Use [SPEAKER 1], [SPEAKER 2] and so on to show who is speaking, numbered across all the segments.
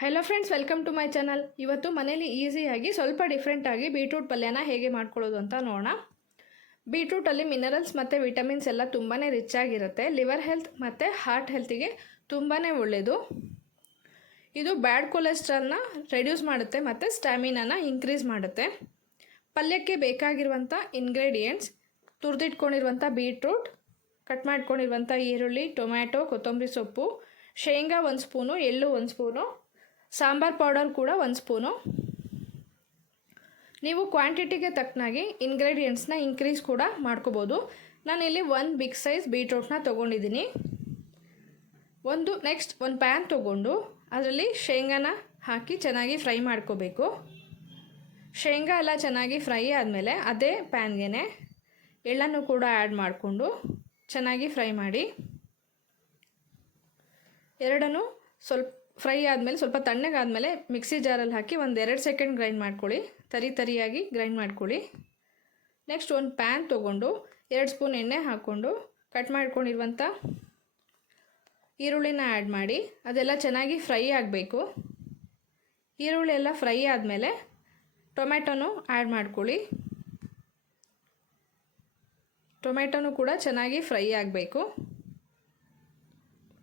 [SPEAKER 1] Hello friends welcome to my channel ಇವತ್ತು ಮನೇಲಿ ಈಸಿಯಾಗಿ ಸ್ವಲ್ಪ ಡಿಫ್ರೆಂಟಾಗಿ ಬೀಟ್ರೂಟ್ ಪಲ್ಯನ ಹೇಗೆ ಮಾಡ್ಕೊಳ್ಳೋದು ಅಂತ ನೋಡೋಣ. ಬೀಟ್ರೂಟಲ್ಲಿ ಮಿನರಲ್ಸ್ ಮತ್ತು ವಿಟಮಿನ್ಸ್ ಎಲ್ಲ ತುಂಬಾ ರಿಚ್ ಆಗಿರುತ್ತೆ. ಲಿವರ್ ಹೆಲ್ತ್ ಮತ್ತು ಹಾರ್ಟ್ ಹೆಲ್ತಿಗೆ ತುಂಬಾ ಒಳ್ಳೆಯದು ಇದು ಬ್ಯಾಡ್ ಕೊಲೆಸ್ಟ್ರಾಲ್ನ ರೆಡ್ಯೂಸ್ ಮಾಡುತ್ತೆ ಮತ್ತು ಸ್ಟ್ಯಾಮಿನಾನ ಇನ್ಕ್ರೀಸ್ ಮಾಡುತ್ತೆ. ಪಲ್ಯಕ್ಕೆ ಬೇಕಾಗಿರುವಂಥ ಇಂಗ್ರೀಡಿಯೆಂಟ್ಸ್ ತುರಿದಿಟ್ಕೊಂಡಿರುವಂಥ ಬೀಟ್ರೂಟ್ ಕಟ್ ಮಾಡ್ಕೊಂಡಿರುವಂಥ ಈರುಳ್ಳಿ ಟೊಮ್ಯಾಟೊ ಕೊತ್ತಂಬರಿ ಸೊಪ್ಪು, ಶೇಂಗಾ ಒಂದು ಸ್ಪೂನು ಎಳ್ಳು ಒಂದು ಸ್ಪೂನು ಸಾಂಬಾರ್ ಪೌಡರ್ ಕೂಡ ಒಂದು ಸ್ಪೂನು. ನೀವು ಕ್ವಾಂಟಿಟಿಗೆ ತಕ್ಕನಾಗಿ ಇಂಗ್ರೀಡಿಯೆಂಟ್ಸ್ನ ಇನ್ಕ್ರೀಸ್ ಕೂಡ ಮಾಡ್ಕೋಬೋದು. ನಾನಿಲ್ಲಿ ಒಂದು ಬಿಗ್ ಸೈಜ್ ಬೀಟ್ರೂಟ್ನ ತೊಗೊಂಡಿದ್ದೀನಿ ಒಂದು ನೆಕ್ಸ್ಟ್ ಒಂದು ಪ್ಯಾನ್ ತೊಗೊಂಡು ಅದರಲ್ಲಿ ಶೇಂಗಾನ ಹಾಕಿ ಚೆನ್ನಾಗಿ ಫ್ರೈ ಮಾಡ್ಕೋಬೇಕು. ಶೇಂಗಾ ಎಲ್ಲ ಚೆನ್ನಾಗಿ ಫ್ರೈ ಆದಮೇಲೆ ಅದೇ ಪ್ಯಾನ್ಗೆ ಎಳ್ಳನ್ನು ಕೂಡ ಆ್ಯಡ್ ಮಾಡಿಕೊಂಡು ಚೆನ್ನಾಗಿ ಫ್ರೈ ಮಾಡಿ. ಎರಡನ್ನೂ ಸ್ವಲ್ಪ ಫ್ರೈ ಆದಮೇಲೆ ಸ್ವಲ್ಪ ತಣ್ಣಗಾದಮೇಲೆ ಮಿಕ್ಸಿ ಜಾರಲ್ಲಿ ಹಾಕಿ ಒಂದು ಎರಡು ಸೆಕೆಂಡ್ ಗ್ರೈಂಡ್ ಮಾಡ್ಕೊಳ್ಳಿ. ತರಿ ತರಿಯಾಗಿ ಗ್ರೈಂಡ್ ಮಾಡ್ಕೊಳ್ಳಿ. ನೆಕ್ಸ್ಟ್ ಒಂದು ಪ್ಯಾನ್ ತೊಗೊಂಡು ಎರಡು ಸ್ಪೂನ್ ಎಣ್ಣೆ ಹಾಕ್ಕೊಂಡು ಕಟ್ ಮಾಡ್ಕೊಂಡಿರುವಂಥ ಈರುಳ್ಳಿನ ಆ್ಯಡ್ ಮಾಡಿ, ಅದೆಲ್ಲ ಚೆನ್ನಾಗಿ ಫ್ರೈ ಆಗಬೇಕು. ಈರುಳ್ಳಿ ಎಲ್ಲ ಫ್ರೈ ಆದಮೇಲೆ ಟೊಮೆಟೊನು ಆ್ಯಡ್ ಮಾಡ್ಕೊಳ್ಳಿ. ಟೊಮೆಟೊನು ಕೂಡ ಚೆನ್ನಾಗಿ ಫ್ರೈ ಆಗಬೇಕು.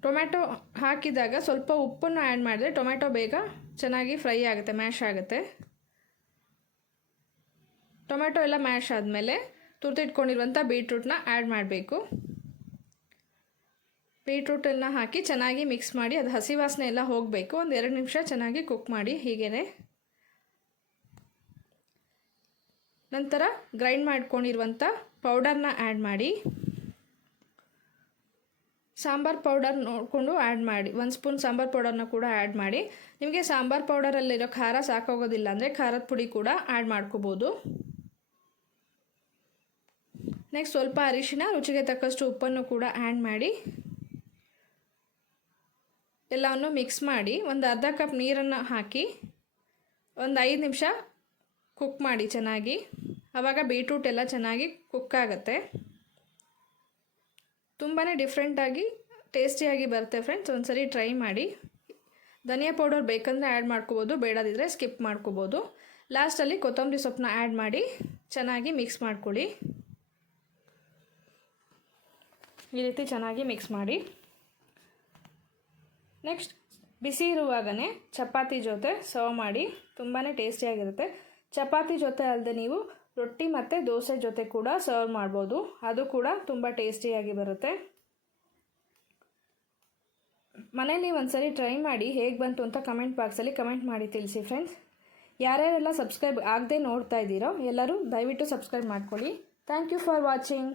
[SPEAKER 1] ಟೊಮೆಟೊ ಹಾಕಿದಾಗ ಸ್ವಲ್ಪ ಉಪ್ಪನ್ನು ಆ್ಯಡ್ ಮಾಡಿದ್ರೆ ಟೊಮೆಟೊ ಬೇಗ ಚೆನ್ನಾಗಿ ಫ್ರೈ ಆಗುತ್ತೆ ಮ್ಯಾಶ್ ಆಗುತ್ತೆ. ಟೊಮೆಟೊ ಎಲ್ಲ ಮ್ಯಾಶ್ ಆದಮೇಲೆ ತುರ್ತಿಟ್ಕೊಂಡಿರುವಂಥ ಬೀಟ್ರೂಟ್ನ ಆ್ಯಡ್ ಮಾಡಬೇಕು. ಬೀಟ್ರೂಟನ್ನು ಹಾಕಿ ಚೆನ್ನಾಗಿ ಮಿಕ್ಸ್ ಮಾಡಿ, ಅದು ಹಸಿ ವಾಸನೆ ಎಲ್ಲ ಹೋಗಬೇಕು. ಒಂದು ಎರಡು ನಿಮಿಷ ಚೆನ್ನಾಗಿ ಕುಕ್ ಮಾಡಿ ಹೀಗೇ ನಂತರ ಗ್ರೈಂಡ್ ಮಾಡ್ಕೊಂಡಿರುವಂಥ ಪೌಡರ್ನ ಆ್ಯಡ್ ಮಾಡಿ. ಸಾಂಬಾರ್ ಪೌಡರ್ ನೋಡಿಕೊಂಡು ಆ್ಯಡ್ ಮಾಡಿ. ಒಂದು ಸ್ಪೂನ್ ಸಾಂಬಾರ್ ಪೌಡರ್ನ ಕೂಡ ಆ್ಯಡ್ ಮಾಡಿ. ನಿಮಗೆ ಸಾಂಬಾರ್ ಪೌಡರಲ್ಲಿರೋ ಖಾರ ಸಾಕೋಗೋದಿಲ್ಲ ಅಂದರೆ ಖಾರದ ಪುಡಿ ಕೂಡ ಆ್ಯಡ್ ಮಾಡ್ಕೋಬೋದು. ನೆಕ್ಸ್ಟ್ ಸ್ವಲ್ಪ ಅರಿಶಿನ, ರುಚಿಗೆ ತಕ್ಕಷ್ಟು ಉಪ್ಪನ್ನು ಕೂಡ ಆ್ಯಡ್ ಮಾಡಿ. ಎಲ್ಲವನ್ನು ಮಿಕ್ಸ್ ಮಾಡಿ ಒಂದು ಅರ್ಧ ಕಪ್ ನೀರನ್ನು ಹಾಕಿ ಒಂದು ಐದು ನಿಮಿಷ ಕುಕ್ ಮಾಡಿ ಚೆನ್ನಾಗಿ. ಆವಾಗ ಬೀಟ್ರೂಟ್ ಎಲ್ಲ ಚೆನ್ನಾಗಿ ಕುಕ್ ಆಗುತ್ತೆ. ತುಂಬಾ ಡಿಫ್ರೆಂಟಾಗಿ ಟೇಸ್ಟಿಯಾಗಿ ಬರುತ್ತೆ ಫ್ರೆಂಡ್ಸ್ ಒಂದ್ಸರಿ ಟ್ರೈ ಮಾಡಿ. ಧನಿಯಾ ಪೌಡರ್ ಬೇಕಂದರೆ ಆ್ಯಡ್ ಮಾಡ್ಕೋಬೋದು ಬೇಡದಿದ್ದರೆ ಸ್ಕಿಪ್ ಮಾಡ್ಕೋಬೋದು. ಲಾಸ್ಟಲ್ಲಿ ಕೊತ್ತಂಬರಿ ಸೊಪ್ಪನ್ನ ಆ್ಯಡ್ ಮಾಡಿ, ಚೆನ್ನಾಗಿ ಮಿಕ್ಸ್ ಮಾಡ್ಕೊಳ್ಳಿ. ಈ ರೀತಿ ಚೆನ್ನಾಗಿ ಮಿಕ್ಸ್ ಮಾಡಿ. ನೆಕ್ಸ್ಟ್ ಬಿಸಿ ಇರುವಾಗಲೇ ಚಪಾತಿ ಜೊತೆ ಸರ್ವ್ ಮಾಡಿ. ತುಂಬಾ ಟೇಸ್ಟಿಯಾಗಿರುತ್ತೆ ಚಪಾತಿ ಜೊತೆ ಅಲ್ಲದೆ ನೀವು ರೊಟ್ಟಿ ಮತ್ತು ದೋಸೆ ಜೊತೆ ಕೂಡ ಸರ್ವ್ ಮಾಡ್ಬೋದು. ಅದು ಕೂಡ ತುಂಬ ಟೇಸ್ಟಿಯಾಗಿ ಬರುತ್ತೆ. ಮನೇಲಿ ಒಂದ್ಸರಿ ಟ್ರೈ ಮಾಡಿ ಹೇಗೆ ಬಂತು ಅಂತ ಕಮೆಂಟ್ ಬಾಕ್ಸಲ್ಲಿ ಕಮೆಂಟ್ ಮಾಡಿ ತಿಳಿಸಿ ಫ್ರೆಂಡ್ಸ್ ಯಾರ್ಯಾರೆಲ್ಲ ಸಬ್ಸ್ಕ್ರೈಬ್ ಆಗದೆ ನೋಡ್ತಾ ಇದ್ದೀರೋ ಎಲ್ಲರೂ ದಯವಿಟ್ಟು ಸಬ್ಸ್ಕ್ರೈಬ್ ಮಾಡ್ಕೊಳ್ಳಿ. Thank you for watching